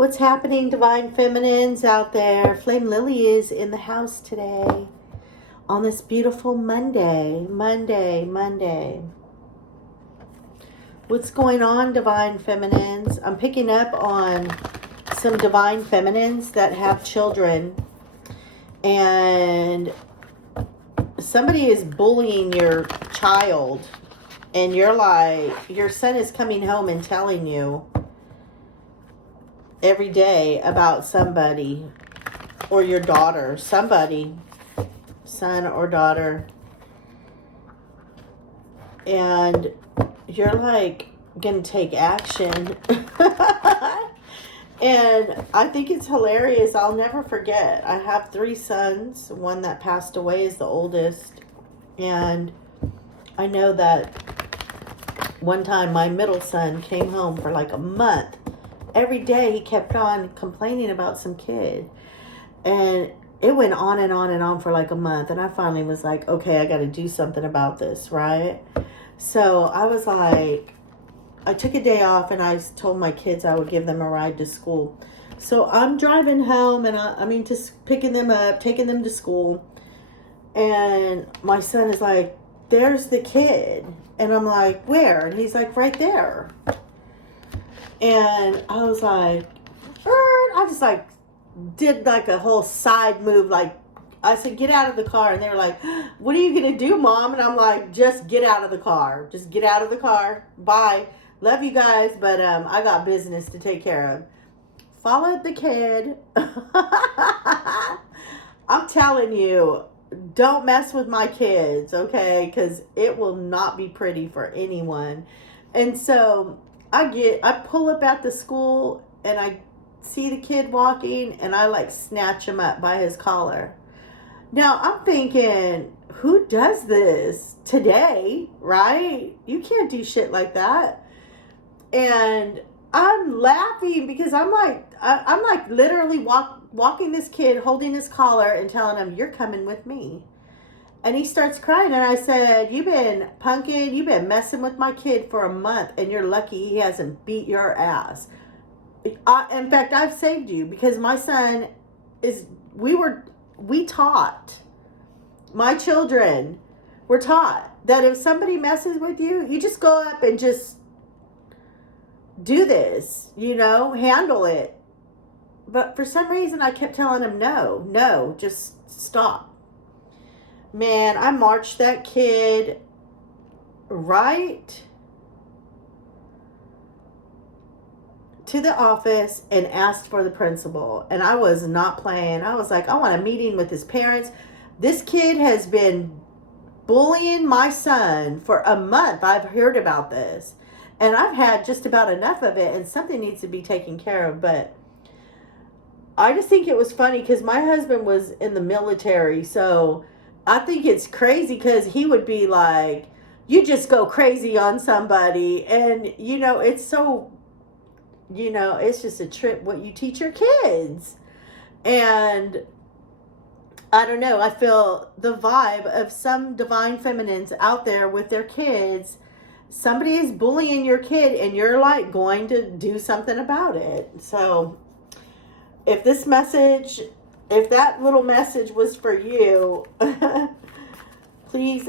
What's happening, Divine Feminines out there? Flame Lily is in the house today on this beautiful Monday. What's going on, Divine Feminines? I'm picking up on some Divine Feminines that have children, and somebody is bullying your child, and you're like, your son is coming home and telling you every day about somebody, or your daughter, somebody, son or daughter, and you're like gonna take action. And I think it's hilarious. I'll never forget. I have 3 sons. One that passed away is the oldest, and I know that one time my middle son came home for like a month. Every day he kept on complaining about some kid, and it went on and on and on for like a month. And I finally was like, okay, I got to do something about this, right? So I was like, I took a day off, and I told my kids I would give them a ride to school. So I'm driving home, and just picking them up, taking them to school, and my son is like, there's the kid. And I'm like, where? And he's like, right there. And I was like, I just like did like a whole side move. Like I said, get out of the car. And they were like, what are you going to do, Mom? And I'm like, just get out of the car. Just get out of the car. Bye. Love you guys. But I got business to take care of. Followed the kid. I'm telling you, don't mess with my kids, okay? Because it will not be pretty for anyone. And so I pull up at the school, and I see the kid walking, and I like snatch him up by his collar. Now I'm thinking, who does this today, right? You can't do shit like that. And I'm laughing because I'm like literally walking this kid, holding his collar and telling him, you're coming with me. And he starts crying, and I said, you've been punking, you've been messing with my kid for a month, and you're lucky he hasn't beat your ass. In fact, I've saved you, because my son we taught, my children were taught that if somebody messes with you, you just go up and just do this, handle it. But for some reason, I kept telling him, no, just stop. Man, I marched that kid right to the office and asked for the principal. And I was not playing. I was like, I want a meeting with his parents. This kid has been bullying my son for a month. I've heard about this. And I've had just about enough of it, and something needs to be taken care of. But I just think it was funny because my husband was in the military, so I think it's crazy because he would be like, you just go crazy on somebody. And, it's so, it's just a trip what you teach your kids. And I don't know, I feel the vibe of some Divine Feminines out there with their kids. Somebody is bullying your kid, and you're like going to do something about it. So if that little message was for you, please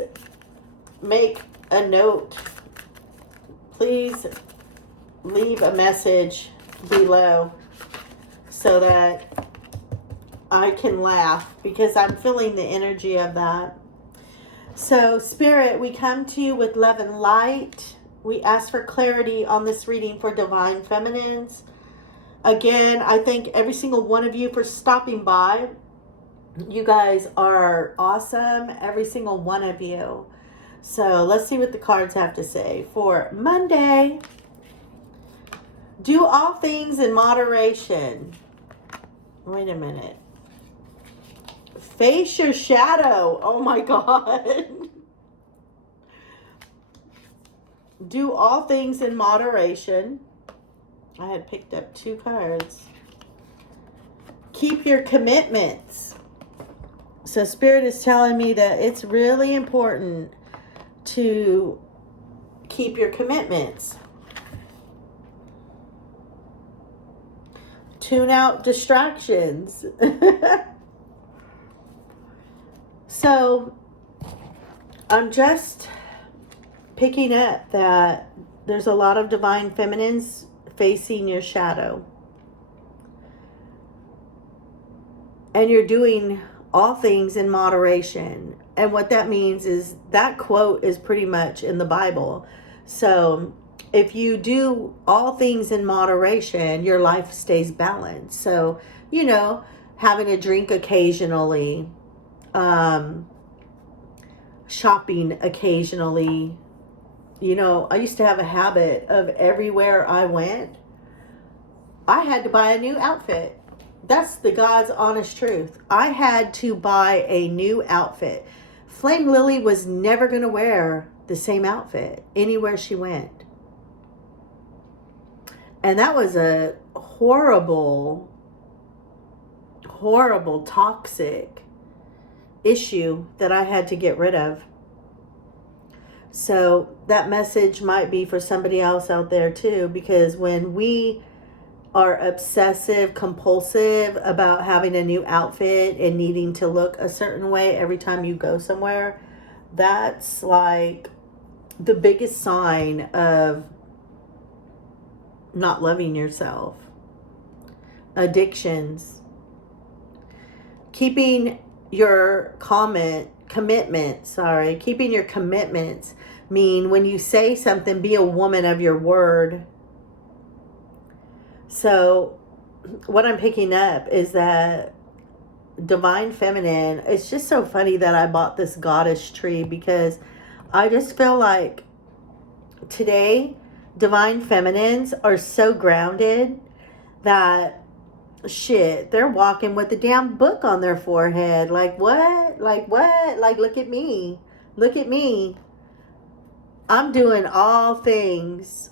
make a note. Please leave a message below so that I can laugh, because I'm feeling the energy of that. So, Spirit, we come to you with love and light. We ask for clarity on this reading for Divine Feminines. Again, I thank every single one of you for stopping by. You guys are awesome, every single one of you. So let's see what the cards have to say for Monday. Do all things in moderation. Wait a minute. Face your shadow. Oh my God. Do all things in moderation. I had picked up 2 cards. Keep your commitments. So Spirit is telling me that it's really important to keep your commitments. tune out distractions. So I'm just picking up that there's a lot of divine feminines facing your shadow. And you're doing all things in moderation. And what that means is that quote is pretty much in the Bible. So if you do all things in moderation, your life stays balanced. So, having a drink occasionally, shopping occasionally. I used to have a habit of everywhere I went, I had to buy a new outfit. That's the God's honest truth. I had to buy a new outfit. Flame Lily was never going to wear the same outfit anywhere she went. And that was a horrible, toxic issue that I had to get rid of. So that message might be for somebody else out there too, because when we are obsessive compulsive about having a new outfit and needing to look a certain way every time you go somewhere, that's like the biggest sign of not loving yourself. Addictions. Keeping your commitments mean when you say something, be a woman of your word. So what I'm picking up is that divine feminine, it's just so funny that I bought this goddess tree, because I just feel like today divine feminines are so grounded that they're walking with the damn book on their forehead. Like what? Like look at me. I'm doing all things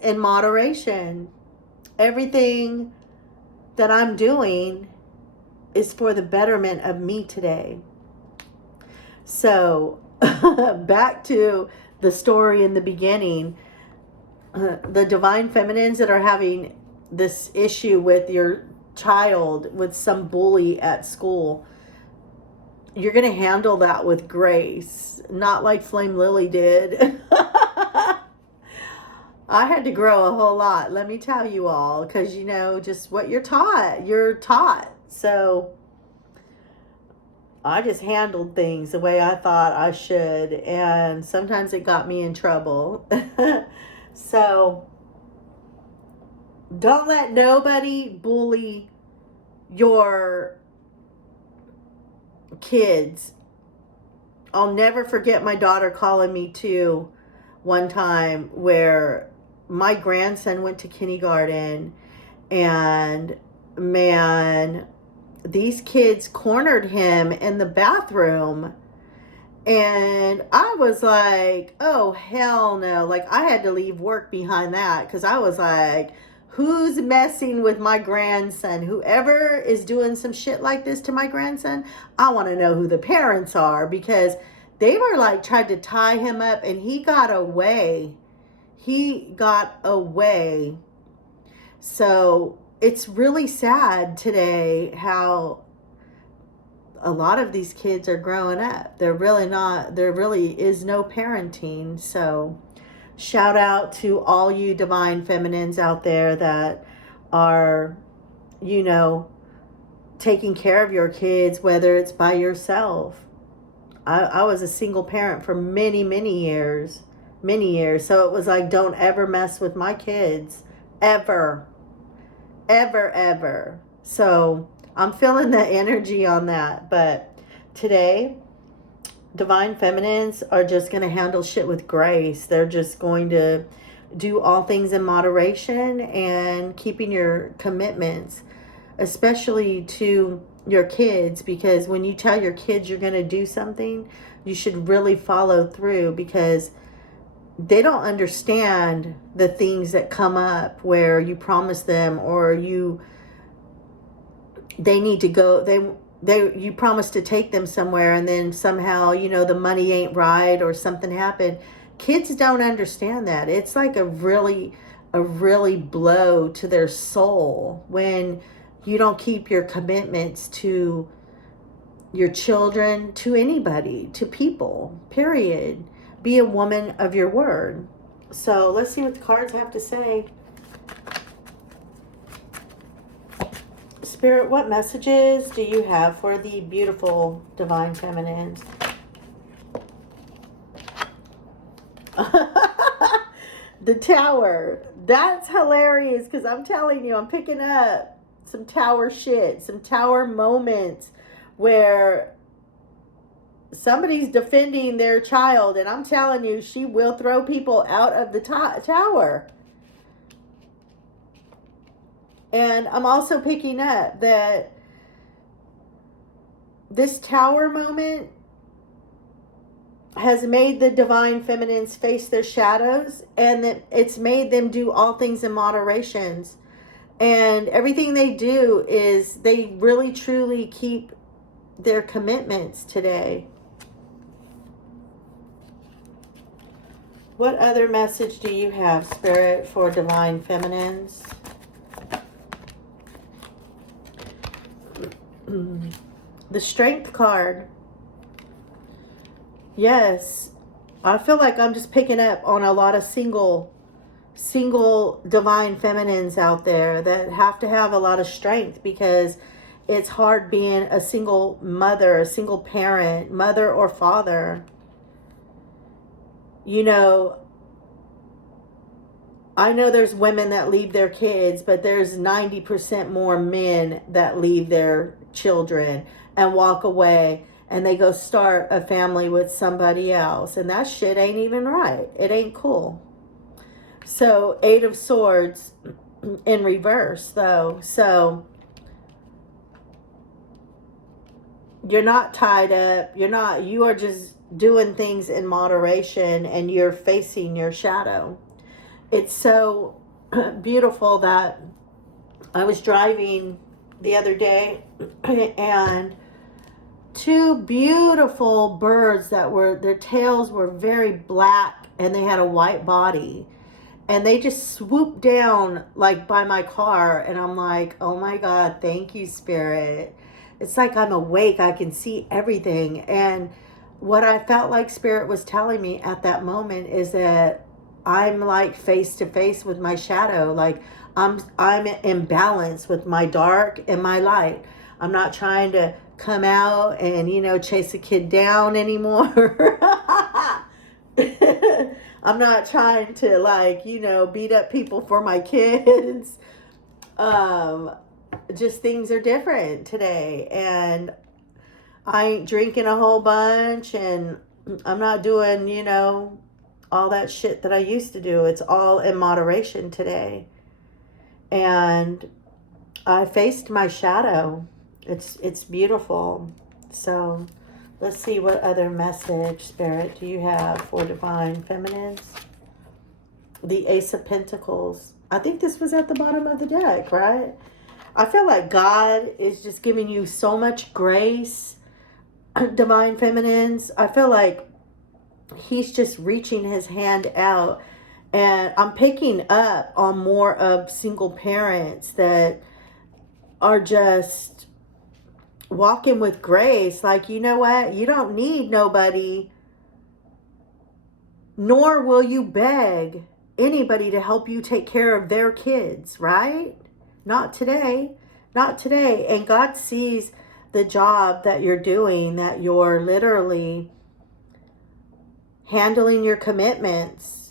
in moderation. Everything that I'm doing is for the betterment of me today. So back to the story in the beginning, the divine feminines that are having this issue with your child, with some bully at school, you're going to handle that with grace, not like Flame Lily did. I had to grow a whole lot, let me tell you all, because just what you're taught. So I just handled things the way I thought I should, and sometimes it got me in trouble. So don't let nobody bully your kids. I'll never forget my daughter calling me too one time, where my grandson went to kindergarten, and man, these kids cornered him in the bathroom. And I was like, oh, hell no. Like, I had to leave work behind that, because I was like, who's messing with my grandson? Whoever is doing some shit like this to my grandson, I want to know who the parents are, because they were like, tried to tie him up, and he got away. So it's really sad today how a lot of these kids are growing up. There really is no parenting. So shout out to all you divine feminines out there that are, taking care of your kids, whether it's by yourself. I was a single parent for many, many years. So it was like, don't ever mess with my kids. Ever. So I'm feeling the energy on that. But today, divine feminines are just going to handle shit with grace. They're just going to do all things in moderation and keeping your commitments, especially to your kids, because when you tell your kids you're going to do something, you should really follow through, because they don't understand the things that come up where you promise them, or they need to go, you promise to take them somewhere, and then somehow, the money ain't right or something happened. Kids don't understand that. It's like a really a really blow to their soul when you don't keep your commitments to your children, to anybody, to people, period. Be a woman of your word. So let's see what the cards have to say. Spirit, what messages do you have for the beautiful divine feminines? The Tower. That's hilarious because I'm telling you, I'm picking up some Tower shit, some Tower moments where somebody's defending their child, and I'm telling you, she will throw people out of the tower. And I'm also picking up that this Tower moment has made the divine feminines face their shadows, and that it's made them do all things in moderations. And everything they do is they really truly keep their commitments today. What other message do you have, Spirit, for divine feminines? The Strength card. Yes, I feel like I'm just picking up on a lot of single divine feminines out there that have to have a lot of strength, because it's hard being a single mother, a single parent, mother or father. You know, I know there's women that leave their kids, but there's 90% more men that leave their children and walk away, and they go start a family with somebody else. And that shit ain't even right. It ain't cool. So, 8 of Swords in reverse, though. So, you're not tied up. You are just doing things in moderation, and you're facing your shadow. It's so beautiful that I was driving the other day, and 2 beautiful birds that their tails were very black and they had a white body, and they just swooped down like by my car, and I'm like, oh my God, thank you, Spirit. It's like I'm awake. I can see everything. And what I felt like Spirit was telling me at that moment is that I'm like face to face with my shadow. Like I'm in balance with my dark and my light. I'm not trying to come out and, chase a kid down anymore. I'm not trying to beat up people for my kids. Just things are different today, and I ain't drinking a whole bunch, and I'm not doing, all that shit that I used to do. It's all in moderation today. And I faced my shadow. It's beautiful. So let's see, what other message, Spirit, do you have for divine feminines? The Ace of Pentacles. I think this was at the bottom of the deck, right? I feel like God is just giving you so much grace, divine feminines. I feel like he's just reaching his hand out, and I'm picking up on more of single parents that are just walking with grace. Like, you know what? You don't need nobody, nor will you beg anybody to help you take care of their kids, right? Not today. Not today. And God sees the job that you're doing, that you're literally handling your commitments,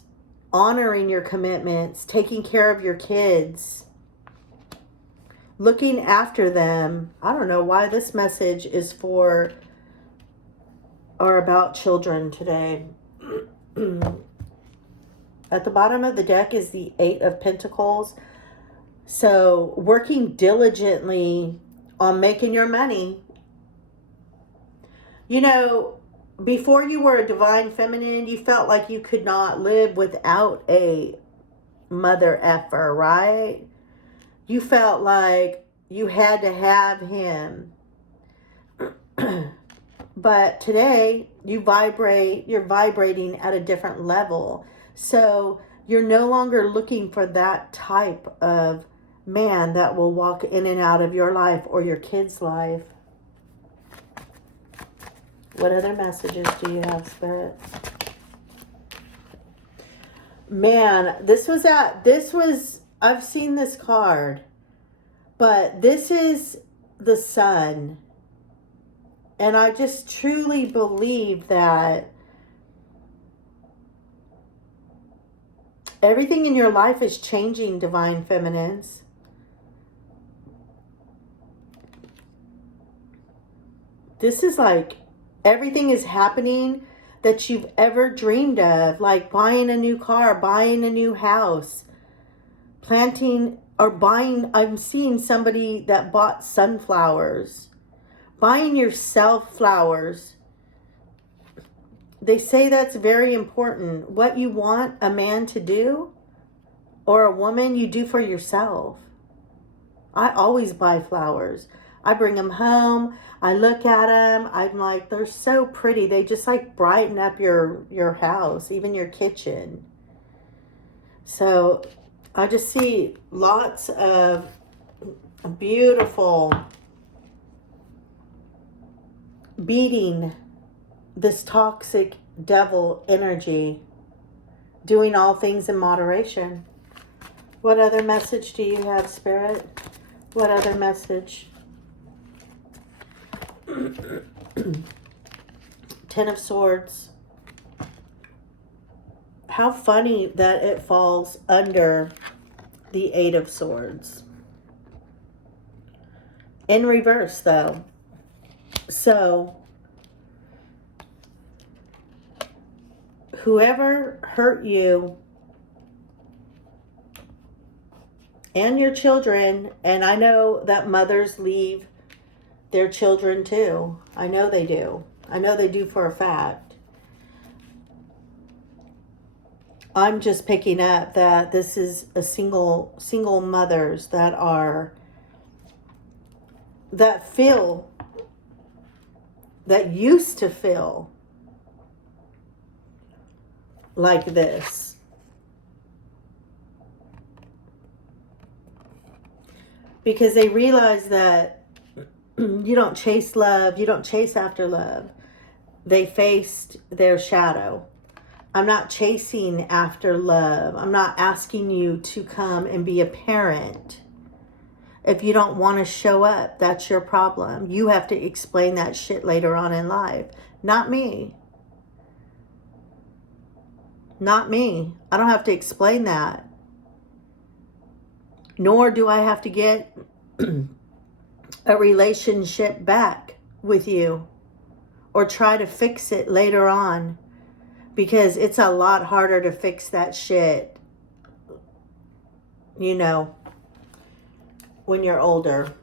honoring your commitments, taking care of your kids, looking after them. I don't know why this message is for or about children today. At the bottom of the deck is the 8 of Pentacles. So working diligently on making your money. Before you were a divine feminine, you felt like you could not live without a mother effer, right? You felt like you had to have him. But today you're vibrating at a different level. So You're no longer looking for that type of man that will walk in and out of your life or your kid's life. What other messages do you have, Spirit? Man, I've seen this card, but this is the Sun. And I just truly believe that everything in your life is changing, Divine Feminines. This is like everything is happening that you've ever dreamed of, like buying a new car, buying a new house, planting or buying. I'm seeing somebody that bought sunflowers, buying yourself flowers. They say that's very important. What you want a man to do or a woman, you do for yourself. I always buy flowers. I bring them home. I look at them. I'm like, they're so pretty. They just like brighten up your house, even your kitchen. So I just see lots of beautiful beating this toxic devil energy, doing all things in moderation. What other message do you have, Spirit? What other message? Ten of Swords. How funny that it falls under the Eight of Swords. In reverse, though. So, whoever hurt you and your children, and I know that mothers leave their children too. I know they do. I know they do for a fact. I'm just picking up that this is a single mothers that used to feel like this. Because they realize that you don't chase love. You don't chase after love. They faced their shadow. I'm not chasing after love. I'm not asking you to come and be a parent. If you don't want to show up, that's your problem. You have to explain that shit later on in life. Not me. Not me. I don't have to explain that. Nor do I have to get a relationship back with you or try to fix it later on, because it's a lot harder to fix that shit, you know, when you're older.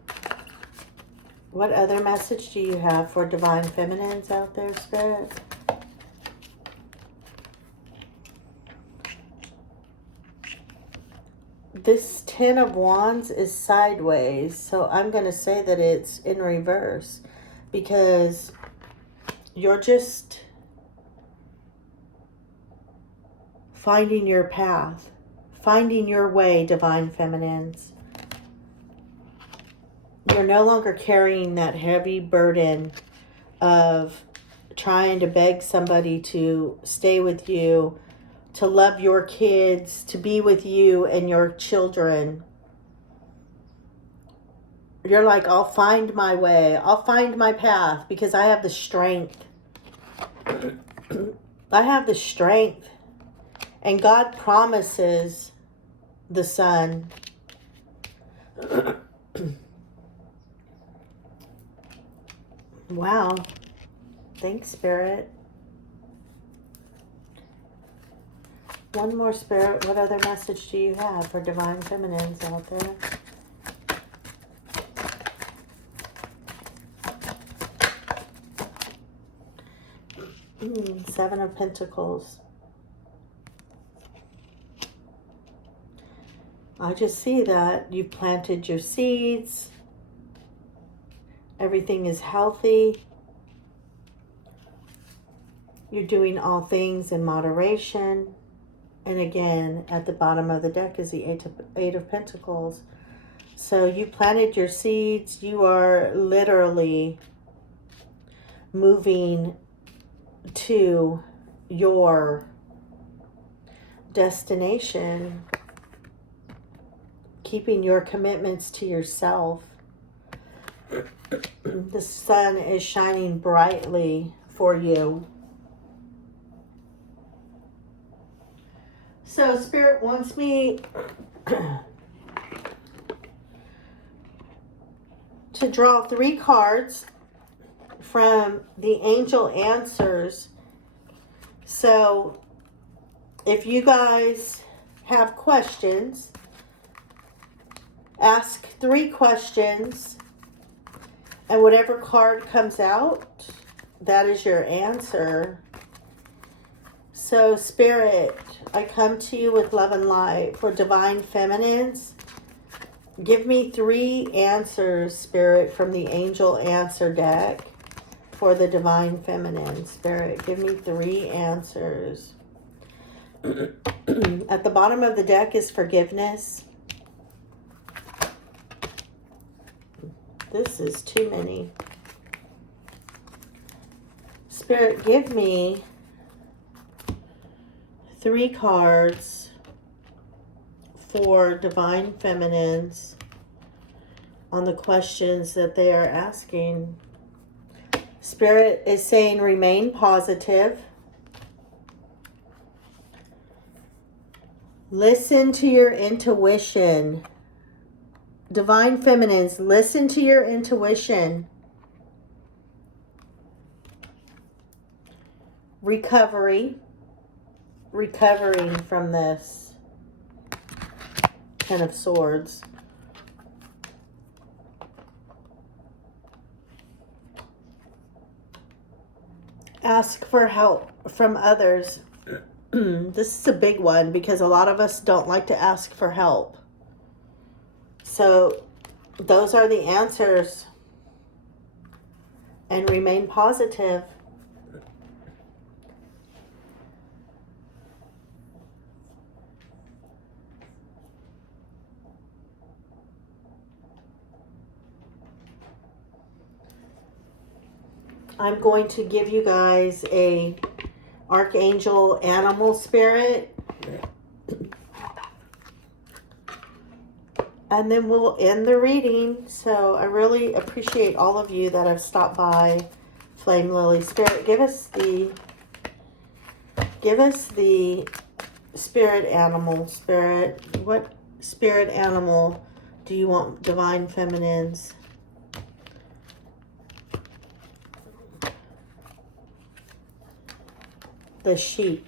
What other message do you have for Divine Feminines out there, Spirit? This Ten of Wands is sideways, so I'm going to say that it's in reverse, because you're just finding your path, finding your way, Divine Feminines. You're no longer carrying that heavy burden of trying to beg somebody to stay with you, to love your kids, to be with you and your children. You're like, I'll find my way. I'll find my path because I have the strength. I have the strength. And God promises the Sun. Wow. Thanks, Spirit. One more, Spirit. What other message do you have for Divine Feminines out there? Seven of Pentacles. I just see that you've planted your seeds. Everything is healthy. You're doing all things in moderation. And again, at the bottom of the deck is the Eight of Pentacles. So you planted your seeds. You are literally moving to your destination, keeping your commitments to yourself. The sun is shining brightly for you. So Spirit wants me to draw 3 cards from the angel answers. So if you guys have questions, ask 3 questions, and whatever card comes out, that is your answer. So Spirit, I come to you with love and light for divine feminines. Give me 3 answers, Spirit, from the angel answer deck for the divine feminine. Spirit, give me 3 answers. At the bottom of the deck is forgiveness. This is too many. Spirit, give me 3 cards for divine feminines on the questions that they are asking. Spirit is saying remain positive. Listen to your intuition. Divine feminines, listen to your intuition. Recovering from this. 10 of Swords. Ask for help from others. This is a big one because a lot of us don't like to ask for help. So those are the answers. And remain positive. I'm going to give you guys a Archangel Animal Spirit. And then we'll end the reading. So I really appreciate all of you that have stopped by. Flame Lily Spirit, give us the spirit animal. Spirit, what spirit animal do you want, divine feminines? The sheep.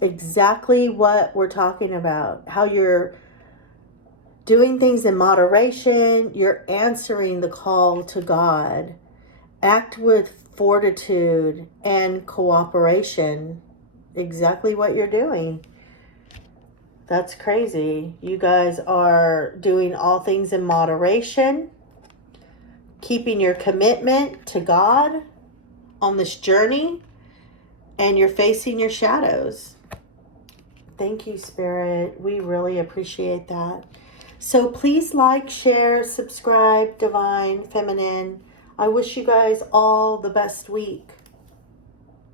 Exactly what we're talking about. How you're doing things in moderation. You're answering the call to God. Act with fortitude and cooperation. Exactly what you're doing. That's crazy. You guys are doing all things in moderation. Keeping your commitment to God on this journey. And you're facing your shadows. Thank you, Spirit. We really appreciate that. So please like, share, subscribe, Divine Feminine. I wish you guys all the best week.